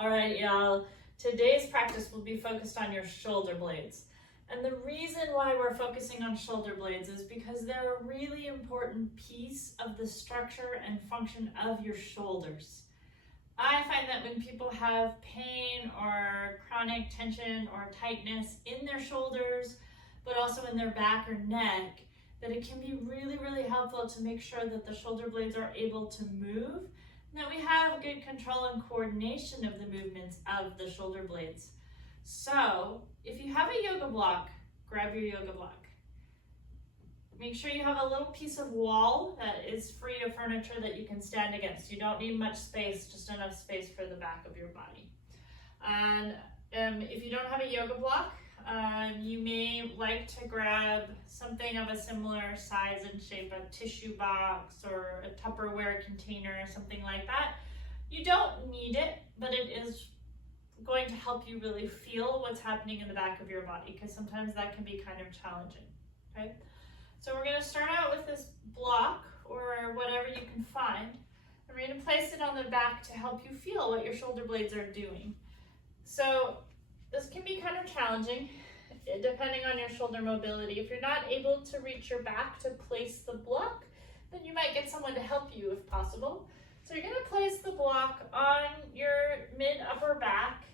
All right, y'all. Today's practice will be focused on your shoulder blades. And the reason why we're focusing on shoulder blades is because they're a really important piece of the structure and function of your shoulders. I find that when people have pain or chronic tension or tightness in their shoulders, but also in their back or neck, that it can be really helpful to make sure that the shoulder blades are able to move, and that we have good control and coordination of the movements of the shoulder blades. So if you have a yoga block, grab your yoga block. Make sure you have a little piece of wall that is free of furniture that you can stand against. You don't need much space, just enough space for the back of your body. And if you don't have a yoga block, you may like to grab something of a similar size and shape, a tissue box or a Tupperware container or something like that. You don't need it, but it is going to help you really feel what's happening in the back of your body, because sometimes that can be kind of challenging, okay? So we're going to start out with this block or whatever you can find, and we're going to place it on the back to help you feel what your shoulder blades are doing. So this can be kind of challenging depending on your shoulder mobility. If you're not able to reach your back to place the block, then you might get someone to help you if possible. So you're going to place the block on your mid-upper back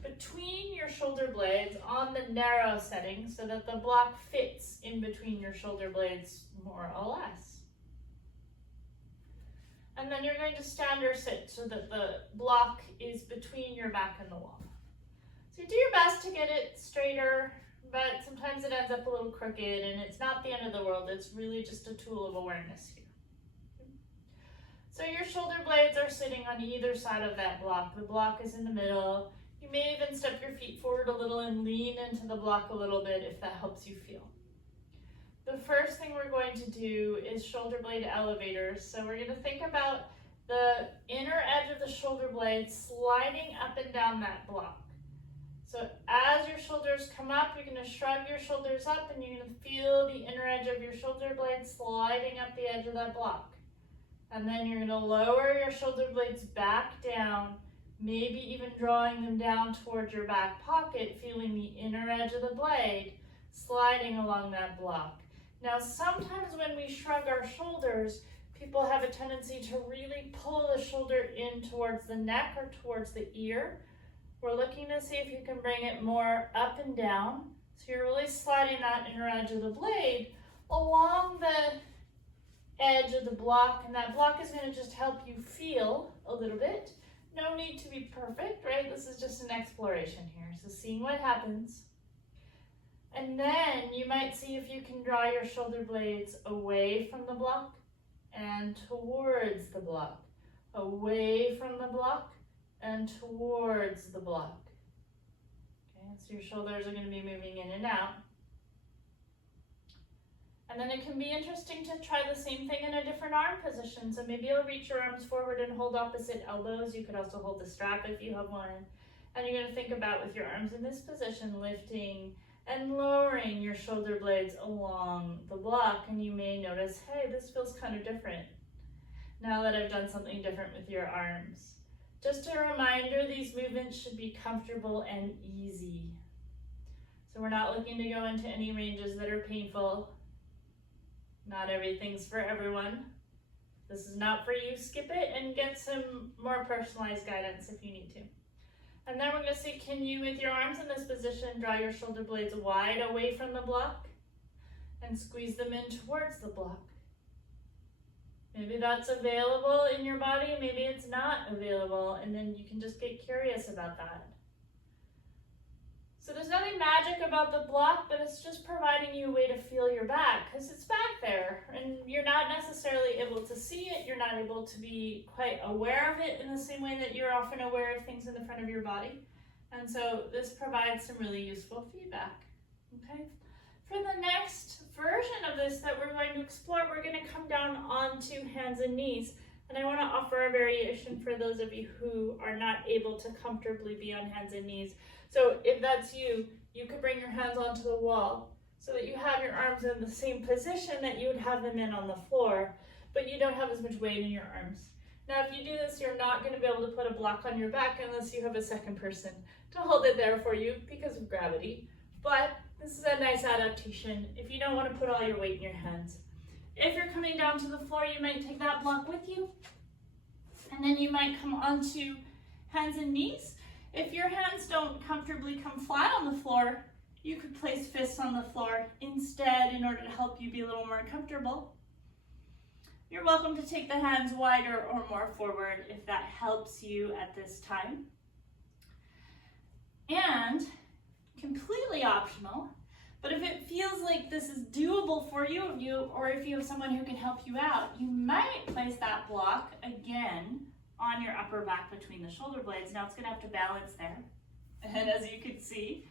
between your shoulder blades on the narrow setting so that the block fits in between your shoulder blades more or less. And then you're going to stand or sit so that the block is between your back and the wall. So you do your best to get it straighter, but sometimes it ends up a little crooked, and it's not the end of the world. It's really just a tool of awareness here. So your shoulder blades are sitting on either side of that block. The block is in the middle. You may even step your feet forward a little and lean into the block a little bit if that helps you feel. The first thing we're going to do is shoulder blade elevators. So we're going to think about the inner edge of the shoulder blade sliding up and down that block. So as your shoulders come up, you're going to shrug your shoulders up, and you're going to feel the inner edge of your shoulder blade sliding up the edge of that block. And then you're going to lower your shoulder blades back down, maybe even drawing them down towards your back pocket, feeling the inner edge of the blade sliding along that block. Now, sometimes when we shrug our shoulders, people have a tendency to really pull the shoulder in towards the neck or towards the ear. We're looking to see if you can bring it more up and down. So you're really sliding that inner edge of the blade along the edge of the block, and that block is going to just help you feel a little bit. No need to be perfect, right? This is just an exploration here. So seeing what happens. And then you might see if you can draw your shoulder blades away from the block and towards the block. Away from the block and towards the block. Okay, so your shoulders are going to be moving in and out. And then it can be interesting to try the same thing in a different arm position. So maybe you'll reach your arms forward and hold opposite elbows. You could also hold the strap if you have one. And you're going to think about, with your arms in this position, lifting and lowering your shoulder blades along the block. And you may notice, hey, this feels kind of different now that I've done something different with your arms. Just a reminder, these movements should be comfortable and easy. So we're not looking to go into any ranges that are painful. Not everything's for everyone. This is not for you. Skip it and get some more personalized guidance if you need to. And then we're going to see, can you, with your arms in this position, draw your shoulder blades wide away from the block and squeeze them in towards the block. Maybe that's available in your body, maybe it's not available, and then you can just get curious about that. So there's nothing magic about the block, but it's just providing you a way to feel your back, because it's back there, and you're not necessarily able to see it, you're not able to be quite aware of it in the same way that you're often aware of things in the front of your body. And so this provides some really useful feedback, okay? For the next version of this that we're going to explore, we're going to come down onto hands and knees. And I want to offer a variation for those of you who are not able to comfortably be on hands and knees. So if that's you, you could bring your hands onto the wall so that you have your arms in the same position that you would have them in on the floor, but you don't have as much weight in your arms. Now, if you do this, you're not going to be able to put a block on your back unless you have a second person to hold it there for you because of gravity. But this is a nice adaptation if you don't want to put all your weight in your hands. If you're coming down to the floor, you might take that block with you, and then you might come onto hands and knees. If your hands don't comfortably come flat on the floor, you could place fists on the floor instead in order to help you be a little more comfortable. You're welcome to take the hands wider or more forward if that helps you at this time. And completely optional, but if it feels like this is doable for you, or if you have someone who can help you out, you might place that block again on your upper back between the shoulder blades. Now it's going to have to balance there. And as you can see,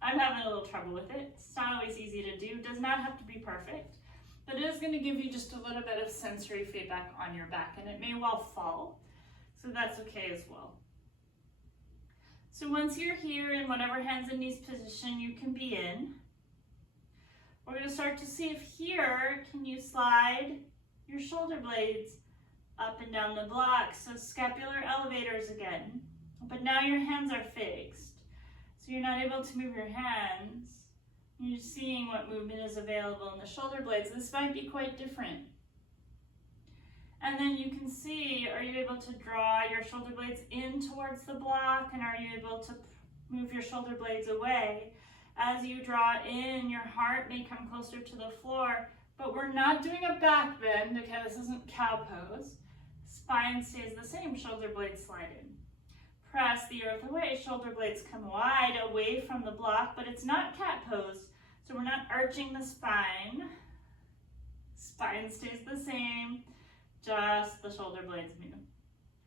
I'm having a little trouble with it. It's not always easy to do. It does not have to be perfect, but it is going to give you just a little bit of sensory feedback on your back, and it may well fall, so that's okay as well. So once you're here in whatever hands and knees position you can be in, we're going to start to see if here, can you slide your shoulder blades up and down the block. So scapular elevators again, but now your hands are fixed. So you're not able to move your hands. You're seeing what movement is available in the shoulder blades. This might be quite different. And then you can see, are you able to draw your shoulder blades in towards the block, and are you able to move your shoulder blades away? As you draw in, your heart may come closer to the floor, but we're not doing a back bend, okay? This isn't cow pose. Spine stays the same, shoulder blades slide in. Press the earth away, shoulder blades come wide away from the block, but it's not cat pose, so we're not arching the spine. Spine stays the same, just the shoulder blades move.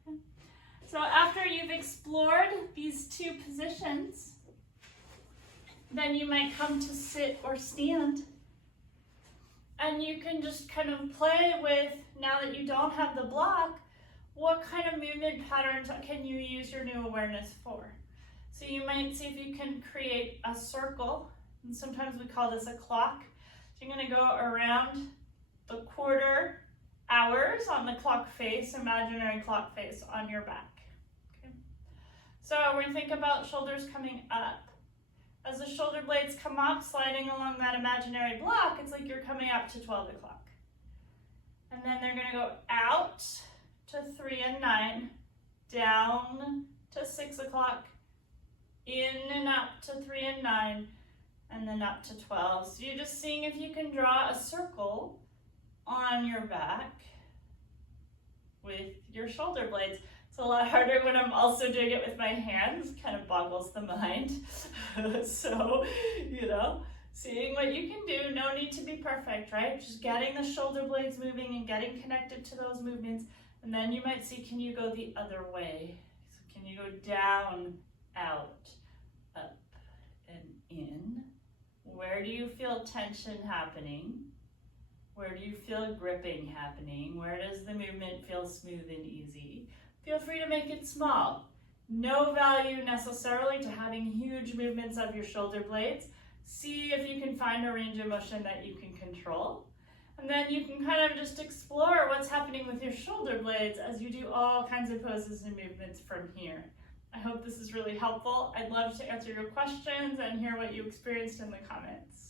Okay. So after you've explored these two positions, then you might come to sit or stand. And you can just kind of play with, now that you don't have the block, what kind of movement patterns can you use your new awareness for? So you might see if you can create a circle, and sometimes we call this a clock. So you're going to go around the quarter hours on the clock face, imaginary clock face on your back. Okay. So we're going to think about shoulders coming up. As the shoulder blades come up, sliding along that imaginary block, it's like you're coming up to 12 o'clock. And then they're going to go out to 3 and 9, down to 6 o'clock, in and up to 3 and 9, and then up to 12. So you're just seeing if you can draw a circle on your back with your shoulder blades. It's a lot harder when I'm also doing it with my hands, kind of boggles the mind. So, seeing what you can do, no need to be perfect, right? Just getting the shoulder blades moving and getting connected to those movements. And then you might see, can you go the other way? So can you go down, out, up, and in? Where do you feel tension happening? Where do you feel gripping happening? Where does the movement feel smooth and easy? Feel free to make it small. No value necessarily to having huge movements of your shoulder blades. See if you can find a range of motion that you can control. And then you can kind of just explore what's happening with your shoulder blades as you do all kinds of poses and movements from here. I hope this is really helpful. I'd love to answer your questions and hear what you experienced in the comments.